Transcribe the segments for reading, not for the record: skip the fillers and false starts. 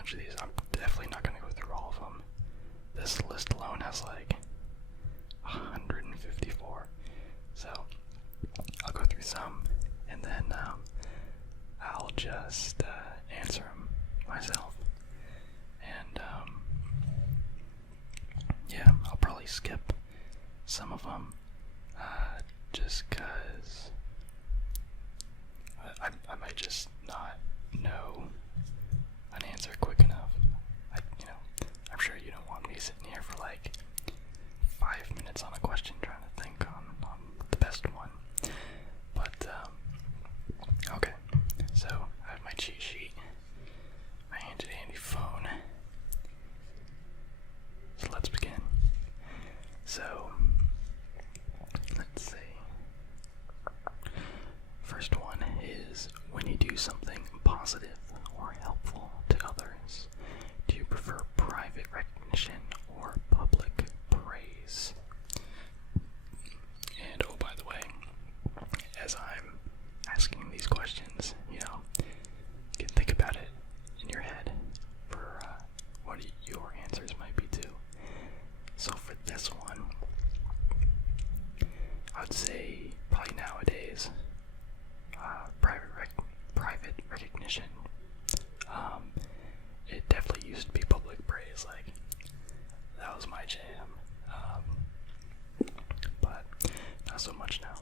bunch of these. I'm definitely not going to go through all of them. This list alone has like 154. So I'll go through some, and then I'll just answer them myself. And yeah, I'll probably skip some of them just because I might just not know an answer quick enough. I'm sure you don't want me sitting here for like 5 minutes on a question trying to think on the best one. But, okay, so I have my cheat sheet, my handy dandy phone. So let's begin. So, let's see. First one is, when you do something positive or helpful to others, do you prefer private recognition or public praise? And oh, by the way, as I'm asking these questions, you can think about it in your head for what your answers might be too. So for this one, I would say probably nowadays, private recognition. It definitely used to be public praise, like that was my jam, but not so much now.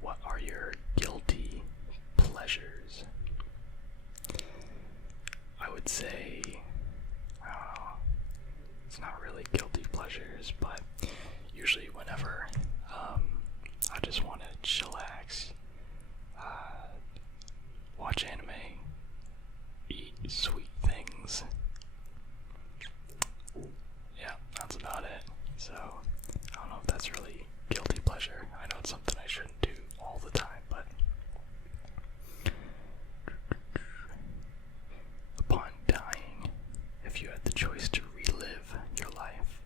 What are your guilty pleasures? I would say, it's not really guilty pleasures, but usually whenever I just want to chillax, watch anime, eat sweet things. Yeah, that's about it. So, I don't know if that's really guilty pleasure. I know it's something I shouldn't do all the time, but upon dying, if you had the choice to relive your life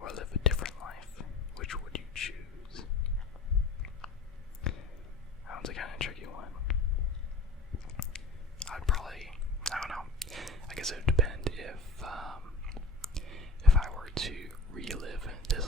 or live a different life, which would you choose? That one's a kind of tricky one. I'd probably, I don't know, I guess it would depend if I were to relive this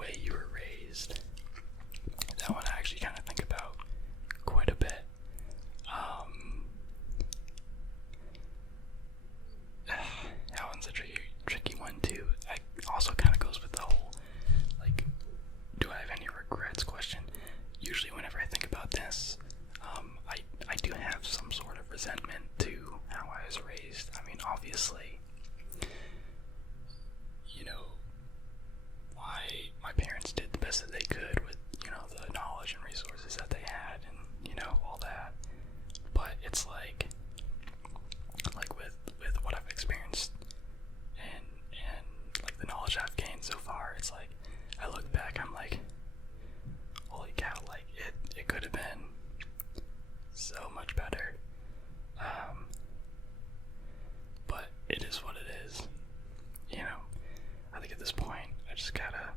way you were raised. That one I actually kind of think about quite a bit. That one's a tricky one too. It also kind of goes with the whole, like, do I have any regrets question. Usually whenever I think about this, I do have some sort of resentment to how I was raised. I mean, obviously, you know, my parents did the best that they could with, you know, the knowledge and resources that they had, and, you know, all that. But it's like with what I've experienced and like the knowledge I've gained so far, it's like I look back, I'm like, holy cow, like it could have been so much better. But it is what it is. You know, I think at this point I just gotta,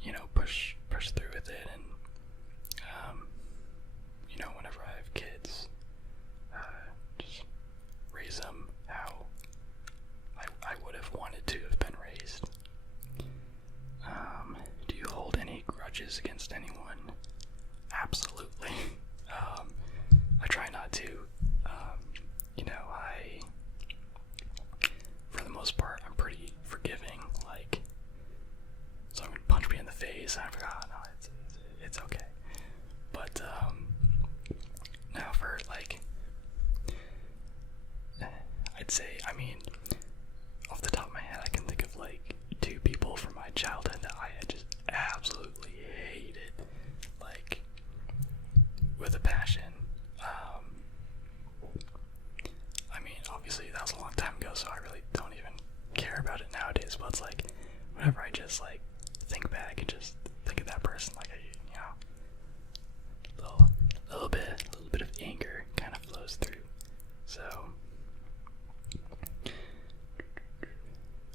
you know, push through with it, and you know, whenever I have kids, just raise them how I would have wanted to have been raised. Do you hold any grudges against anyone? Absolutely. I try not to. You know, for the most part, I'm pretty forgiving. Like, someone punched me in the face, and I forgot. No, it's okay. But now for like, I'd say, I mean, off the top of my head, I can think of like 2 people from my childhood that I had just absolutely hated, like, with a passion. I mean, obviously that was a long time ago, so I really don't even care about it nowadays, but it's like, whenever I just like think back and just think of that person, like, you know, a little bit of anger kind of flows through. So,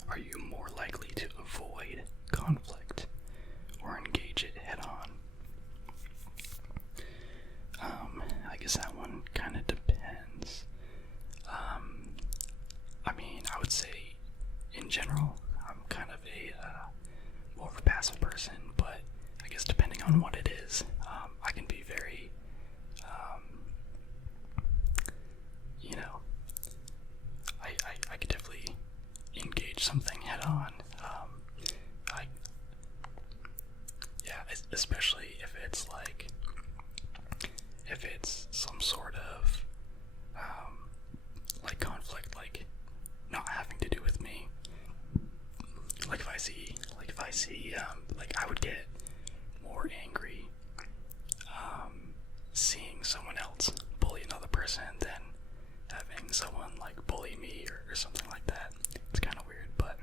are you more likely to avoid conflict or engage it head on? I guess that one kind of depends. I mean, I would say, in general, I'm kind of more of a passive person, but I guess depending on what it is, I can be very, you know, I could definitely engage something head on. Especially if it's like, if it's some sort of like conflict, like not having to do with me. Like if I see like I would get more angry seeing someone else bully another person than having someone like bully me or something like that. It's kind of weird, but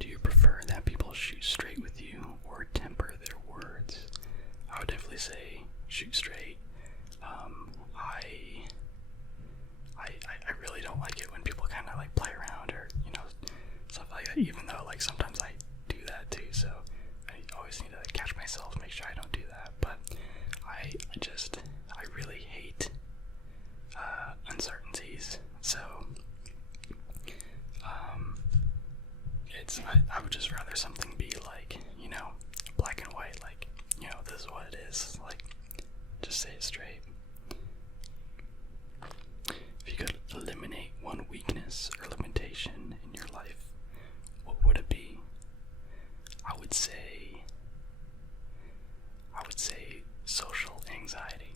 do you prefer that people shoot straight with you or temper their words? I would definitely say shoot straight. I really don't like it when people kind of like play around or, you know, stuff like that, even though like sometimes I do that too, so I always need to catch myself, make sure I don't do that. But I really hate uncertainties, so I would just rather something be like, you know, black and white, like, you know, this is what it is, like, just say it straight. If you could eliminate one weakness or limitation in your life, what would it be? I would say social anxiety.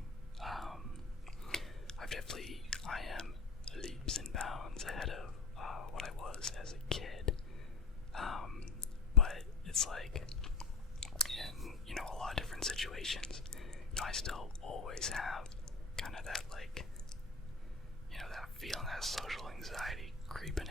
I am leaps and bounds ahead of what I was as a kid. But it's like, in, you know, a lot of different situations, you know, I still always have kind of that, like, you know, that feeling, that social anxiety creeping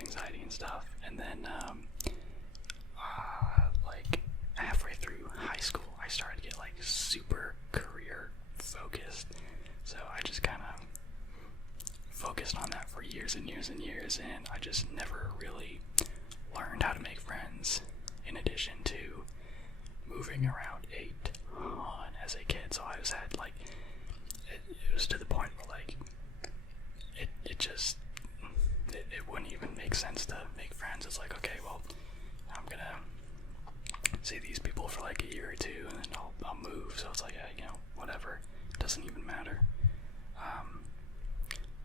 anxiety and stuff. And then, like, halfway through high school, I started to get, like, super career focused. So I just kind of focused on that for years and years and years, and I just never really learned how to make friends, in addition to moving around a ton as a kid. So I was at, like, it was to the point where, like, it wouldn't even make sense to make friends. It's like, okay, well, I'm gonna see these people for like a year or two, and then I'll move. So it's like, whatever, doesn't even matter.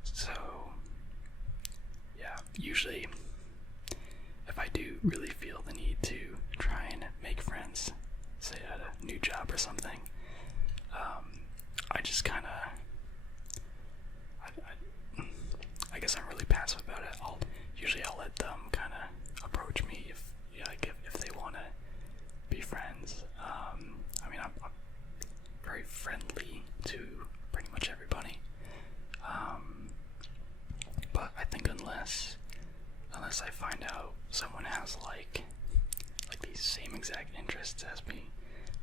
So yeah, usually if I do really feel the need to try and make friends, say at a new job or something, I just kind of, I guess I'm really passive about it. I'll let them kind of approach me if they want to be friends. I mean, I'm very friendly to pretty much everybody. But I think unless I find out someone has like these same exact interests as me,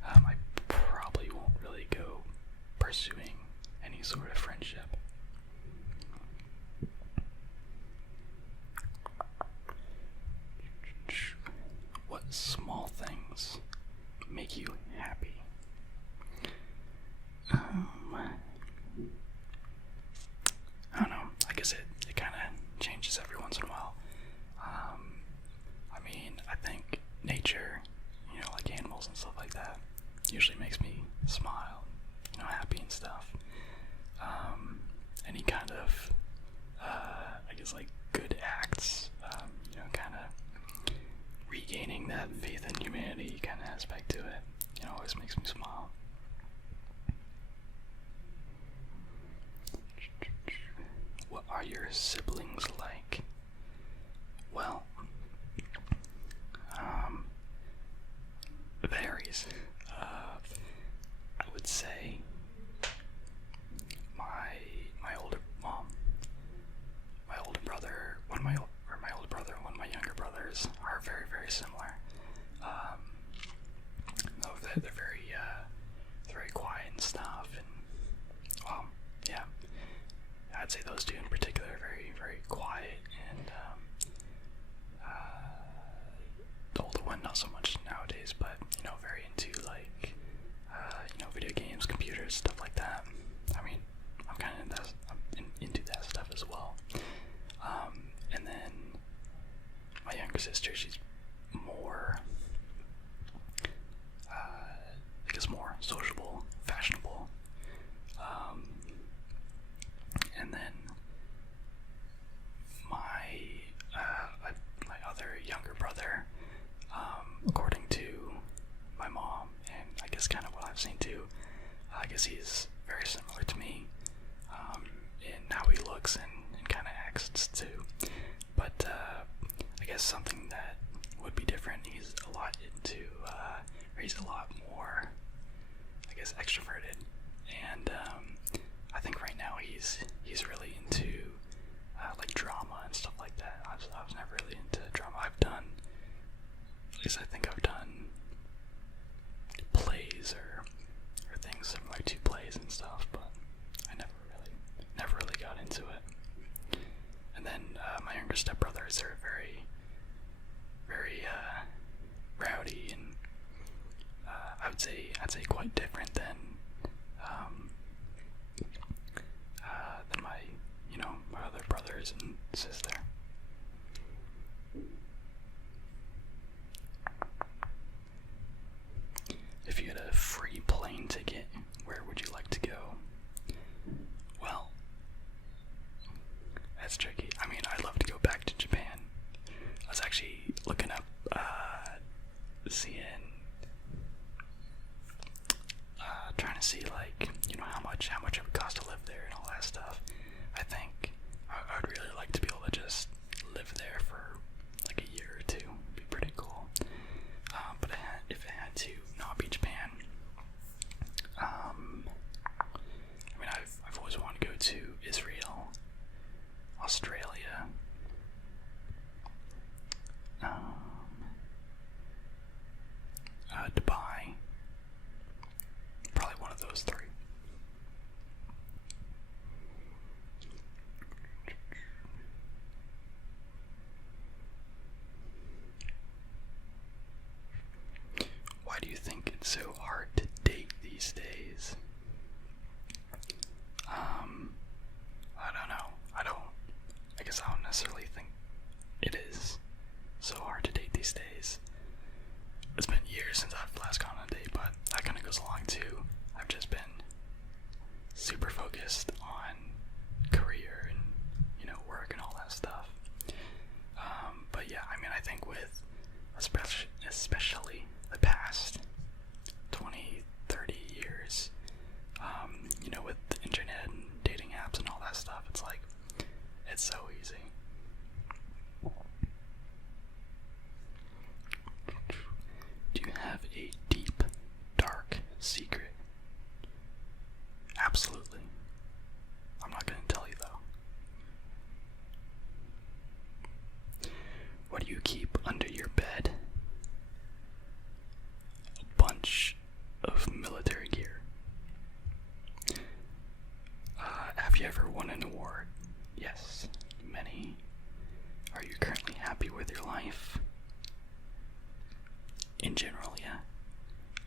I probably won't really go pursuing any sort of friendship. What small things make you happy? I don't know. I guess it kind of changes every once in a while. I mean, I think nature, like animals and stuff like that, usually makes me smile, happy and stuff. Any kind of, I guess, like, good acts, kind of regaining that faith in humanity kind of aspect to it, always makes me smile. What are your siblings like? Well, it varies. I would say my older brother, my older brother and one of my younger brothers are very, very similar. They're very quiet and stuff, and yeah, I'd say those two in particular are very, very quiet, and the older one not so much nowadays, but very into like video games, computers, stuff like that. I mean, I'm kind of into that stuff as well. And then my younger sister, she's more, I guess, more sociable, fashionable. And then my other younger brother, according to my mom, and I guess kind of what I've seen too, I guess he's very similar to me in how he looks and kind of acts too. But I guess something that would be different, he's a lot more, I guess, extroverted, and I think right now he's really into like drama and stuff like that. I was never really into drama. At least I think I've done plays or things similar to plays and stuff, but I never really got into it. And then my younger stepbrothers are very, very rowdy, and I'd say quite different than my other brothers and sister. If you had a free plane ticket, where would you like to go? Well, that's tricky. I mean, I'd love to go back to Japan. I was actually looking up, seeing, trying to see, like, how much it would cost to live there and all that stuff. I think I would really like to be able to just live there for like a year or two. It'd be pretty cool. But if it had to not be Japan, I mean, I've always wanted to go to Israel, Australia, it's so hard to date these days. I don't know. I guess I don't necessarily think it is so hard to date these days. It's been years since I've last gone on a date, but that kind of goes along too. I've just been super focused on career and, work and all that stuff. But yeah, I mean, I think with especially the past 20, 30 years, with the internet and dating apps and all that stuff, it's like, it's so easy. Do you have a deep, dark secret? Absolutely. I'm not going to tell you though. What do you keep under your bed? A bunch of military gear. Have you ever won an award? Yes, many. Are you currently happy with your life? In general, yeah.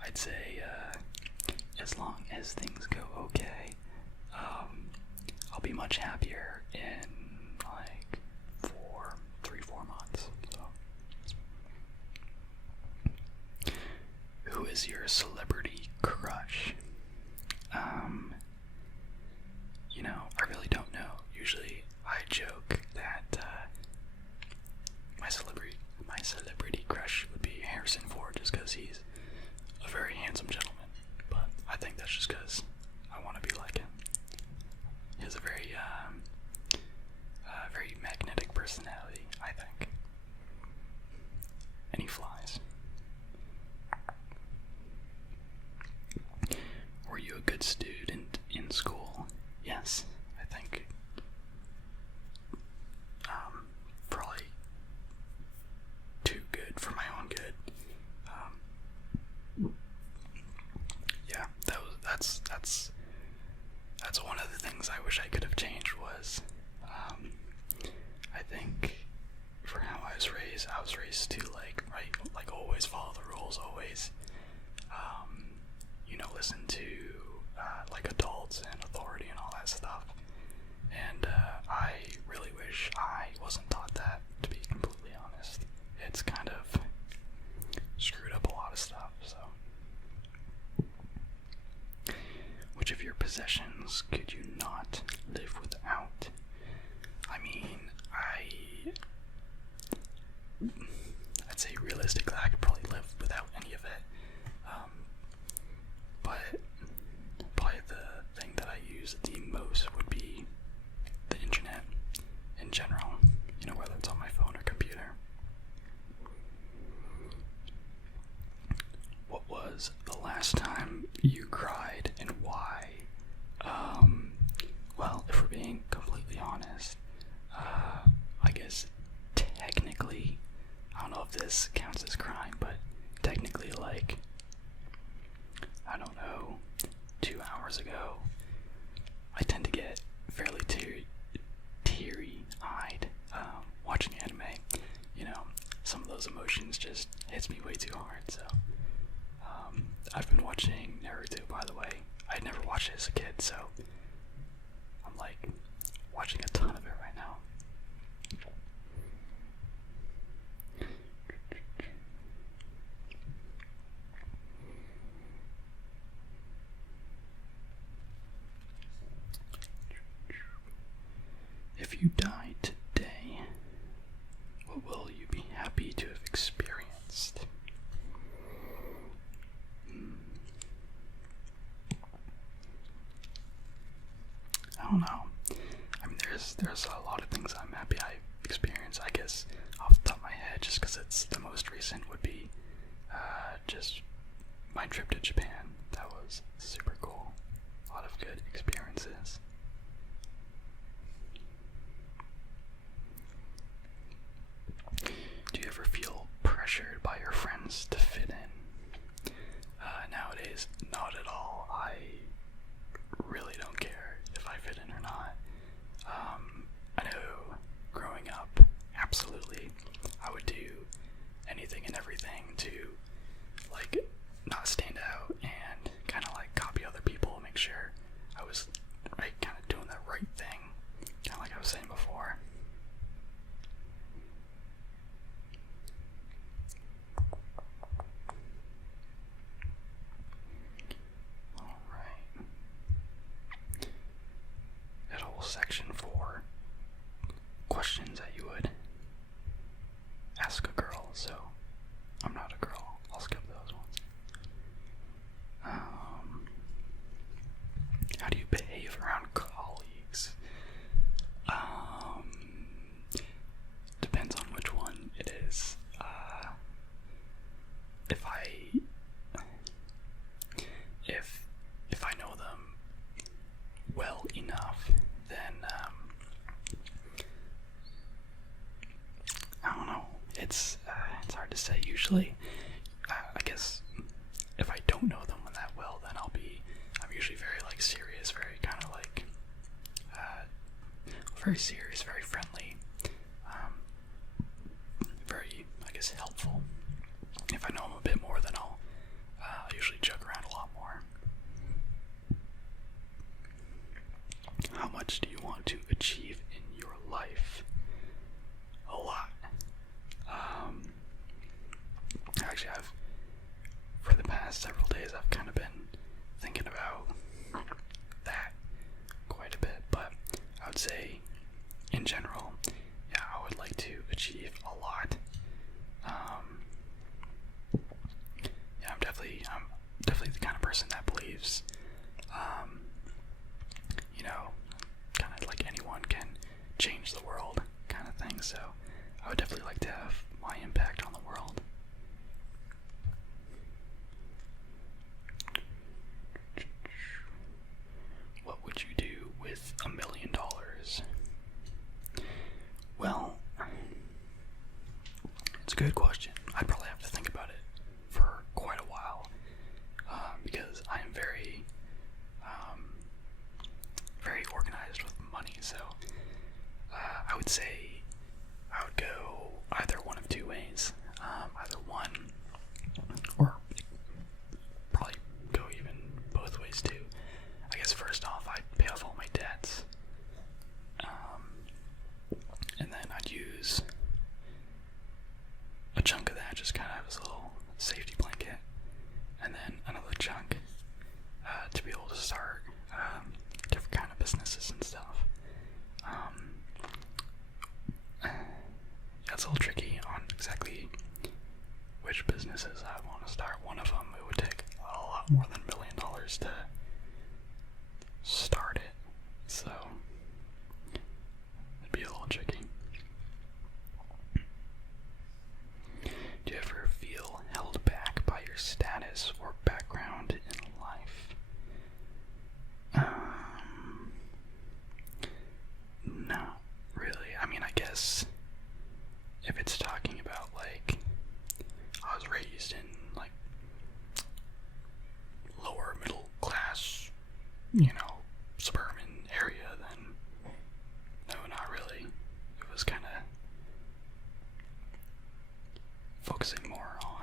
I'd say, as long as things go okay, I'll be much happier in like 3-4 months. So. Who is your celebrity crush? I really don't know. Usually I joke that my celebrity crush would be Harrison Ford, just because he's a very handsome gentleman. But I think that's just because I want to be like him. He has a very very magnetic personality, I think. And he flies. Were you a good student in school? Yes, I think probably too good for my own good. Yeah, that's one of the things I wish I could have changed was, I think for how I was raised to like always follow the rules, always, listen to like adults and authority and all that stuff. And I really wish I wasn't taught that, to be completely honest. It's kind of screwed up a lot of stuff, so. Which of your possessions could you not live without? I mean, I'd say realistically I could probably live without any of it. But probably the thing that I use the most would be the internet in general, whether it's on my phone or computer. What was the last time you cried and why? Well, if we're being completely honest, I guess technically, I don't know if this counts as crying, but technically, like, I don't know, 2 hours ago, I tend to get fairly teary-eyed watching anime. Some of those emotions just hits me way too hard, so I've been watching Naruto, by the way. I'd never watched it as a kid, so I'm like watching a ton of it right now. If you die today, what will you be happy to have experienced? I don't know. I mean, there's a lot of things I'm happy I experienced. I guess off the top of my head, just because it's the most recent, would be just my trip to Japan. That was super cool. A lot of good experiences. Do you ever feel pressured by your friends to fit in? Nowadays, not at all. I really don't care if I fit in or not. I know growing up, absolutely, I would do anything and everything to, like, not stand out very serious, very friendly, very, I guess, helpful. If I know him a bit more, then I'll usually joke around a lot more. How much do you want to achieve in your life? A lot. Actually, for the past several days, I've kind of been thinking about that quite a bit, but I would say, in general, yeah, I would like to achieve a lot. Yeah, I'm definitely the kind of person that believes, kind of like anyone can change the world kind of thing, so I would definitely like to have my impact on the world. What would you do with $1 million? Well, it's a good question. I'd probably have to think about it for quite a while, because I am very organized with money, so I would say I would go either one of two ways. Either one, or probably go even both ways too. I guess first off, I'd pay off all my debts, and then I'd use a chunk of that just kind of as a little safety blanket, and then another chunk to be able to start different kind of businesses and stuff. That's a little tricky on exactly which businesses I want to start. One of them, it would take a lot more than $1 million to start it, so it'd be a little tricky. Do you ever feel held back by your status or background in life? Not really. I mean, I guess if it's talking about, like, I was raised in, like, lower middle class, suburban area, then no, not really. It was kind of focusing more on,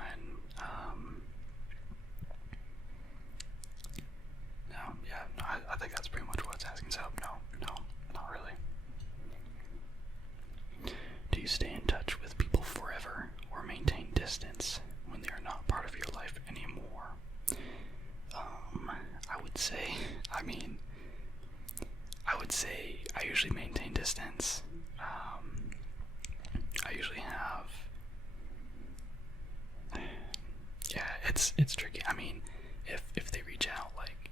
I think that's pretty much what it's asking, so no, not really. Do you stay in touch with people forever or maintain distance when they are not part of your life anymore? I would say I usually maintain distance. I usually have, yeah, it's tricky. I mean, if they reach out, like,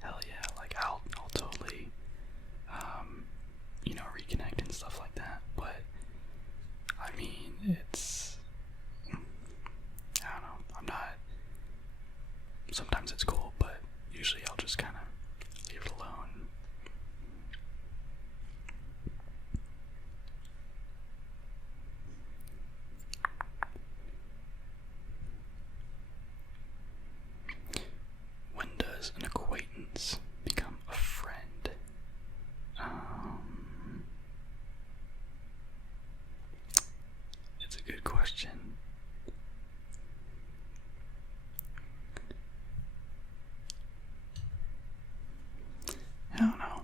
hell yeah, like, I'll totally, reconnect and stuff like that, but, I mean, it's, I don't know, I'm not, sometimes it's cool, but usually I'll just kind of leave it alone. When does an acquaintance become a friend? It's a good question. I don't know.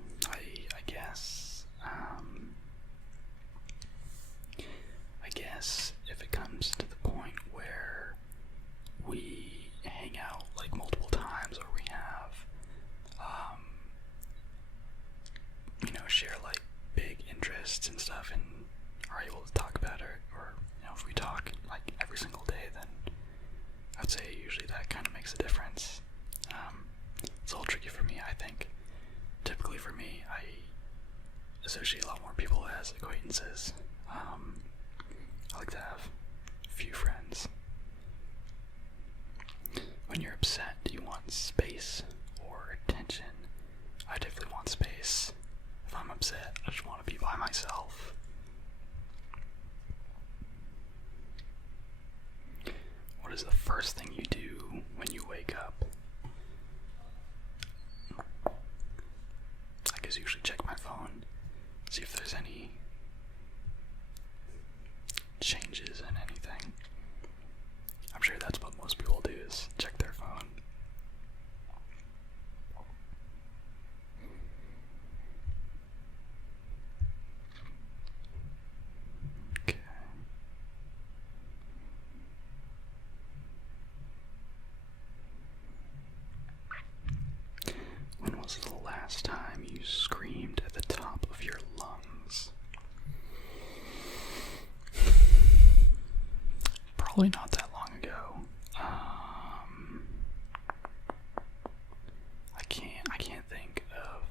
I guess if it comes to the point where we hang out like multiple times, or we have share like big interests and stuff, and are able to talk about it, or if we talk like every single day, then I'd say usually that kind of makes a difference. It's a little tricky for me, I think. Typically for me, I associate a lot more people as acquaintances. I like to have a few friends. When you're upset, do you want space or attention? I definitely want space. If I'm upset, I just want to be by myself. What is the first thing you do when you wake up? I guess usually check my phone, see if there's last time you screamed at the top of your lungs? Probably not that long ago. I can't think of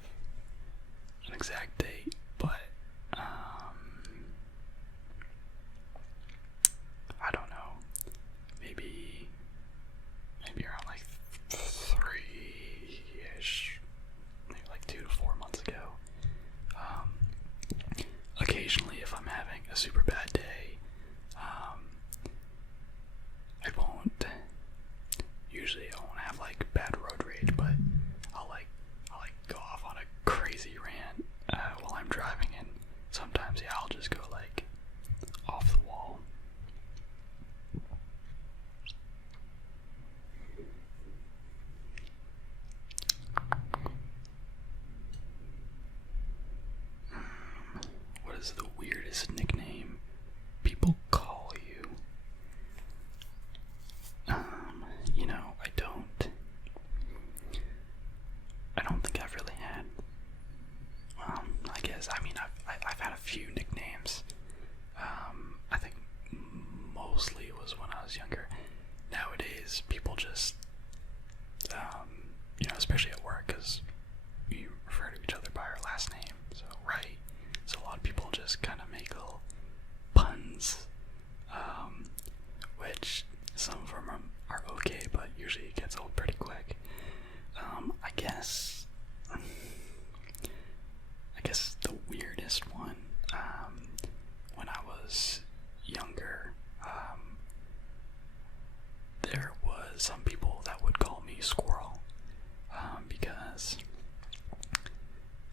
an exact date, but I don't know. Maybe around like 3-ish, maybe like 2 to 4 months ago. Occasionally, if I'm having a super bad day, I won't have like bad road rage, but I'll go off on a crazy rant while I'm driving, and sometimes I'll just go like off the wall. What is the weirdest nickname people call you? I don't think I've really had. I've had a few nicknames. I think mostly it was when I was younger. Nowadays, people just, especially at work, because we refer to each other by our last name. So, right. So a lot of people just kind of make little puns, which some of them are okay, but usually it gets old pretty quick. I guess the weirdest one, when I was younger, there was some people that would call me Squirrel, because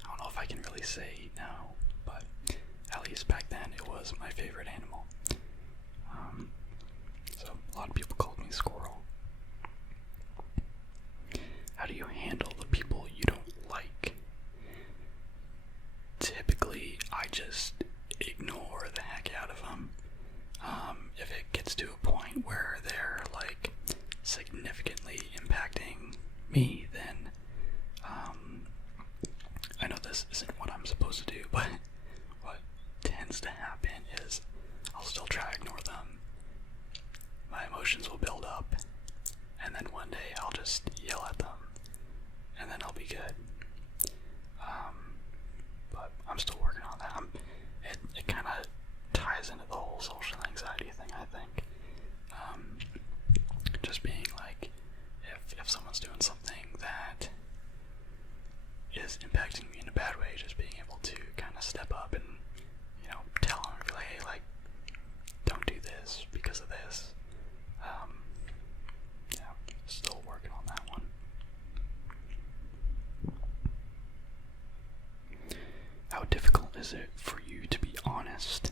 I don't know if I can really say no, but at least back then it was my favorite animal. So a lot of people called me Squirrel. How do you handle the people you don't like? Typically, I just ignore the heck out of them. If it gets to a point where they're like significantly impacting me, then I know this isn't what I'm supposed to do, but what tends to happen is I'll still try to ignore them. My emotions will build up, and then one day I'll just yell at them, and then I'll be good. But I'm still working on that. It kind of ties into the whole social anxiety thing, I think. Just being like, if someone's doing something that is impacting me in a bad way, just being able to kind of step up and, tell them, like, hey, like, don't do this because of this. Still working on that one. How difficult is it for you to be honest,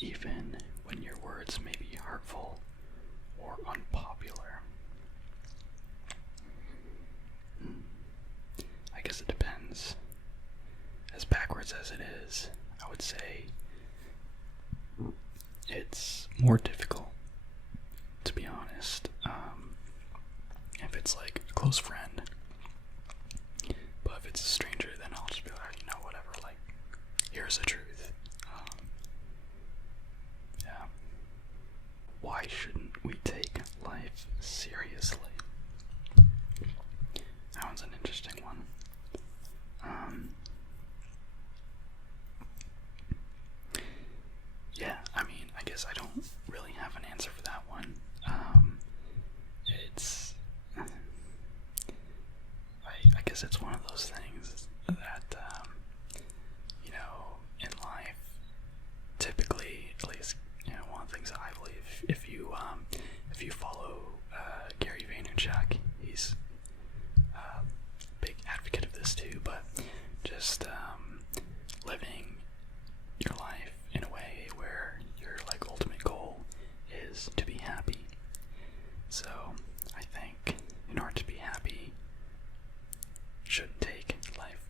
even when your words may be hurtful or unpopular? I guess it depends. As backwards as it is, I would say it's more difficult, to be honest, if it's like a close friend. But if it's a stranger, then I'll just be like, whatever, like, here's the truth. Yeah. Why shouldn't we take life seriously? That one's an interesting one. Yeah, I guess I don't really have an answer for that one. I guess it's one of those things that, in life, typically, at least, one of the things that I believe, if you follow Gary Vaynerchuk, he's a big advocate of this too, but just living your life in a way where your ultimate goal is to be happy. So I think in order to be happy, you shouldn't take life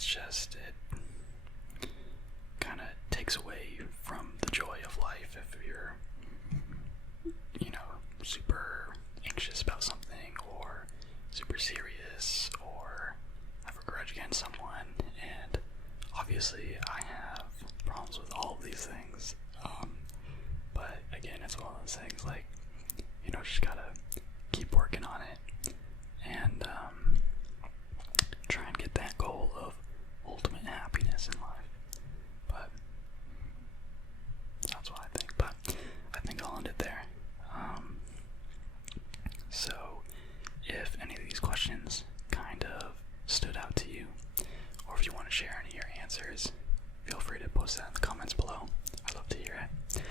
it's just, it kind of takes away from the joy of life if you're, super anxious about something, or super serious, or have a grudge against someone. And obviously I have problems with all of these things, but again, it's one of those things, like, just gotta keep working on it, and try and get that goal of ultimate happiness in life. But that's what I think. But I think I'll end it there. So if any of these questions kind of stood out to you, or if you want to share any of your answers, feel free to post that in the comments below. I'd love to hear it.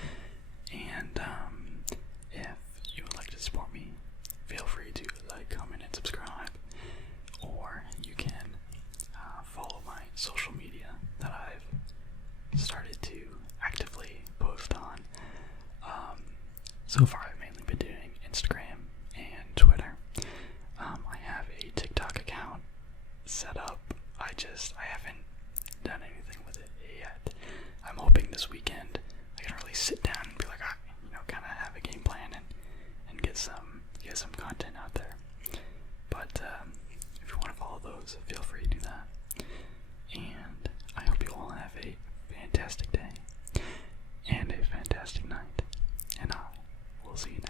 And if you would like to support me, feel free to like, comment, and subscribe. Or you can follow my social media that I've started to actively post on. So far I've mainly been doing Instagram and Twitter. I have a TikTok account set up. I haven't done anything with it yet. I'm hoping this weekend I can really sit down and be like, kind of have a game plan and get some content out there. But if you want to follow those, feel free to do that. And I hope you all have a fantastic day and a fantastic night. And I will see you next time.